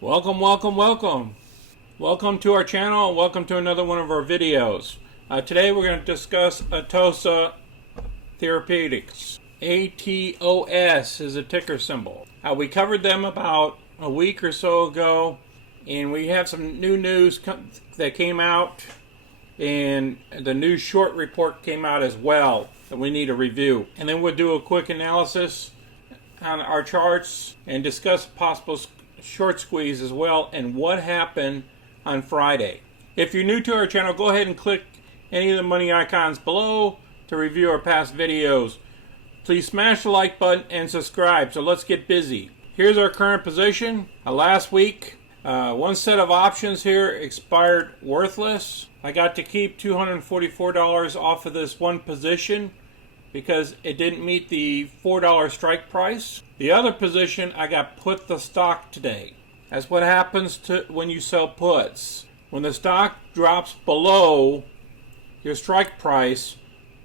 Welcome, welcome, welcome. Welcome to our channel and welcome to another one of our videos. Today we're going to discuss Atossa Therapeutics. ATOS is a ticker symbol. We covered them about a week or so ago, and we have some new news that came out, and the new short report came out as well that we need to review. And then we'll do a quick analysis on our charts and discuss possible short squeeze as well and what happened on Friday. If you're new to our channel, go ahead and click any of the money icons below to review our past videos. Please smash the like button and subscribe. So let's get busy. Here's our current position. Last week, one set of options here expired worthless. I got to keep $244 off of this one position because it didn't meet the $4 strike price. The other position, I got put the stock today. That's what happens when you sell puts. When the stock drops below your strike price,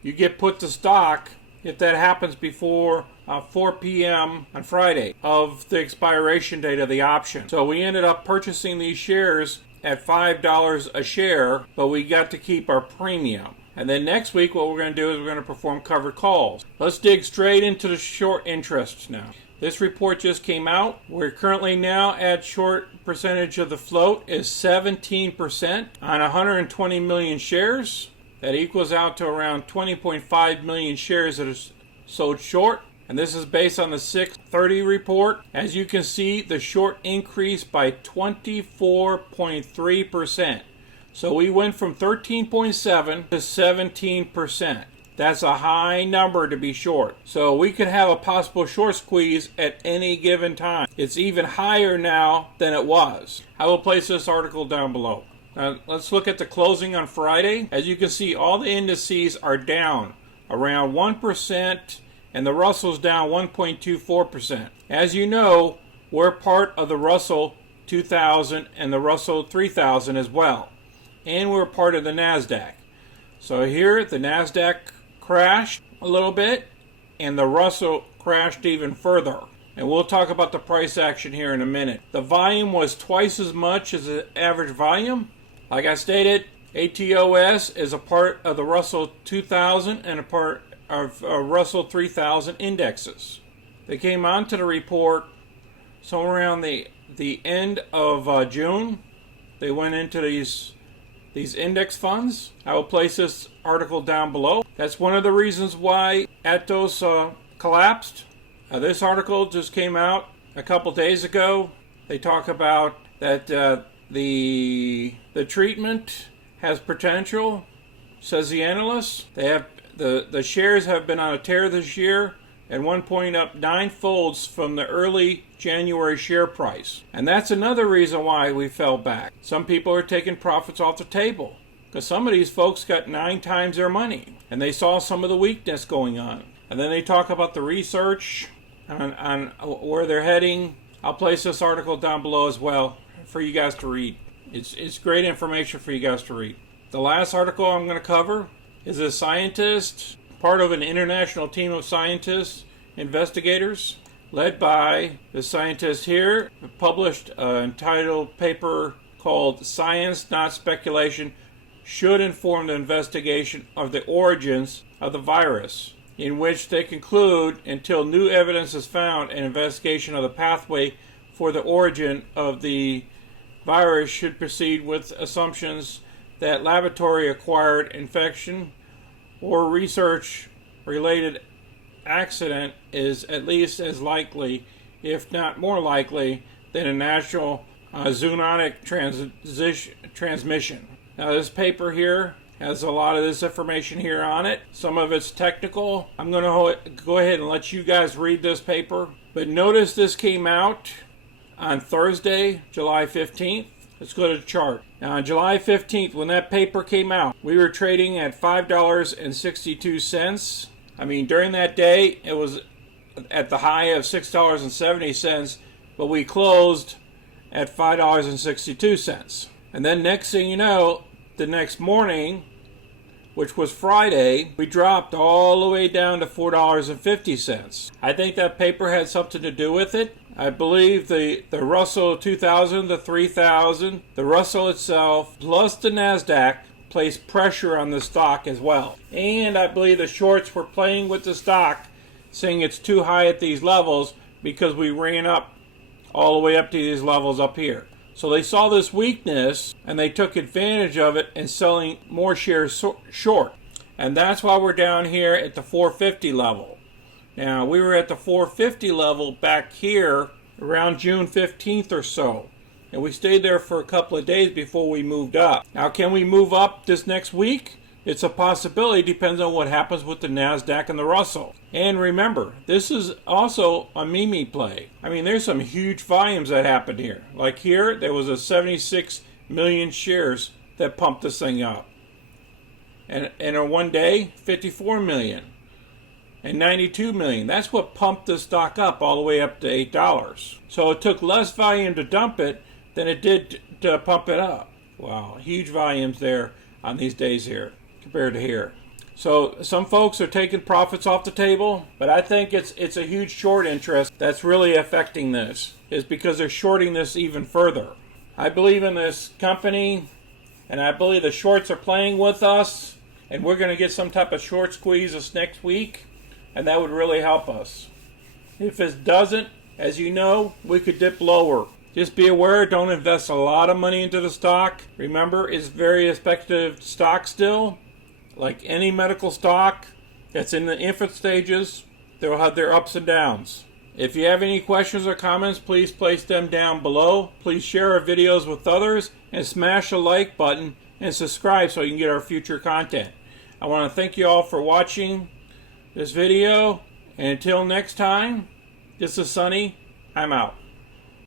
you get put the stock if that happens before 4 p.m. on Friday of the expiration date of the option. So we ended up purchasing these shares at $5 a share, but we got to keep our premium. And then next week what we're going to do is we're going to perform covered calls. Let's dig straight into the short interests now. This report just came out. We're currently now at short percentage of the float is 17% on 120 million shares. That equals out to around 20.5 million shares that are sold short. And this is based on the 6/30 report. As you can see, the short increased by 24.3%. So we went from 13.7 to 17%. That's a high number to be short. So we could have a possible short squeeze at any given time. It's even higher now than it was. I will place this article down below. Now let's look at the closing on Friday. As you can see, all the indices are down around 1%, and the Russell's down 1.24%. As you know, we're part of the Russell 2000 and the Russell 3000 as well. And we're part of the NASDAQ. So here the NASDAQ crashed a little bit and the Russell crashed even further. And we'll talk about the price action here in a minute. The volume was twice as much as the average volume. Like I stated, ATOS is a part of the Russell 2000 and a part of Russell 3000 indexes. They came onto the report somewhere around the end of June. They went into these index funds. I will place this article down below. That's one of the reasons why ATOS collapsed. This article just came out a couple days ago. They talk about that the treatment has potential, says the analyst. They have the shares have been on a tear this year, at one point up 9-folds from the early January share price. And that's another reason why we fell back. Some people are taking profits off the table because some of these folks got 9 times their money and they saw some of the weakness going on. And then they talk about the research on where they're heading. I'll place this article down below as well for you guys to read. It's great information for you guys to read. The last article I'm going to cover is a scientist, part of an international team of scientists, investigators, led by the scientist here, published an entitled paper called Science, Not Speculation, Should Inform the Investigation of the Origins of the Virus, in which they conclude, until new evidence is found, an investigation of the pathway for the origin of the virus should proceed with assumptions that laboratory-acquired infection or research-related accident is at least as likely, if not more likely, than a natural zoonotic transmission. Now this paper here has a lot of this information here on it. Some of it's technical. I'm going to go ahead and let you guys read this paper. But notice this came out on Thursday, July 15th. Let's go to the chart. Now on July 15th, when that paper came out, we were trading at $5.62. I mean, during that day, it was at the high of $6.70, but we closed at $5.62. And then next thing you know, the next morning, which was Friday, we dropped all the way down to $4.50. I think that paper had something to do with it. I believe the Russell 2000, the 3000, the Russell itself, plus the NASDAQ placed pressure on the stock as well. And I believe the shorts were playing with the stock, saying it's too high at these levels because we ran up all the way up to these levels up here. So they saw this weakness and they took advantage of it and selling more shares short. And that's why we're down here at the 450 level. Now, we were at the 450 level back here around June 15th or so. And we stayed there for a couple of days before we moved up. Now, can we move up this next week? It's a possibility, depends on what happens with the NASDAQ and the Russell. And remember, this is also a meme play. I mean, there's some huge volumes that happened here. Like here, there was a 76 million shares that pumped this thing up. And in one day, 54 million. And 92 million. That's what pumped the stock up all the way up to $8. So it took less volume to dump it than it did to pump it up. Wow, huge volumes there on these days here compared to here. So some folks are taking profits off the table, but I think it's a huge short interest that's really affecting this, is because they're shorting this even further. I believe in this company, and I believe the shorts are playing with us, and we're going to get some type of short squeeze this next week. And that would really help us. If it doesn't, as you know, we could dip lower. Just be aware, don't invest a lot of money into the stock. Remember, it's very speculative stock still. Like any medical stock that's in the infant stages, they'll have their ups and downs. If you have any questions or comments, please place them down below. Please share our videos with others and smash the like button and subscribe so you can get our future content. I want to thank you all for watching this video, and until next time, this is Sonny. I'm out.